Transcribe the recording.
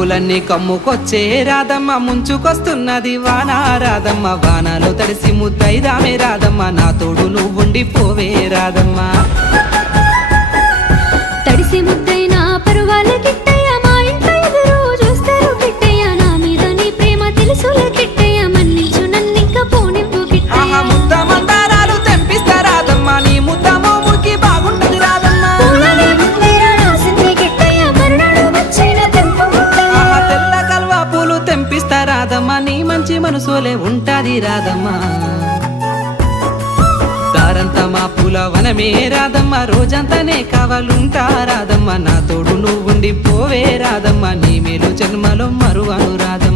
పూలన్నీ కమ్ముకొచ్చే రాధమ్మ ముంచుకొస్తున్నది వాన రాధమ్మ వానలో తడిసి ముద్దైదామే రాధమ్మ నా తోడు నువ్వుండి పోవే రాధమ్మ తడిసి ముద్దైనా పరువాల కిట్టయ్య మా ఇంట్లో ఎదురు చూస్తారు కిట్టయ్య నా మీద నీ ప్రేమ తెలుసులే కిట్టయ్య మన్నించు నన్నింక పోనివ్వు కిట్టయ్య ముద్ద మందారాలు తెంపిస్తా రాధమ్మ నీ ముద్ద మోముకి బాగుంటది రాధమ్మ పూలనే ముద్దేర రాసింది కిట్టయ్య మరునాడు వచ్చిన తెంపు ముద్దయ్య తెల్ల కల్వా పూలు తెంపిస్తా రాధమ్మ నీ మంచి మనసులే ఉంటాది రాధమ్మ దారంతా మా పూల వనమే రాధమ్మ రోజంతానే కావాలుంటా రాధమ్మ నా తోడు నువ్వుండి పోవే రాధమ్మ నీ మేలు జన్మలో మరువను రాధమ్మ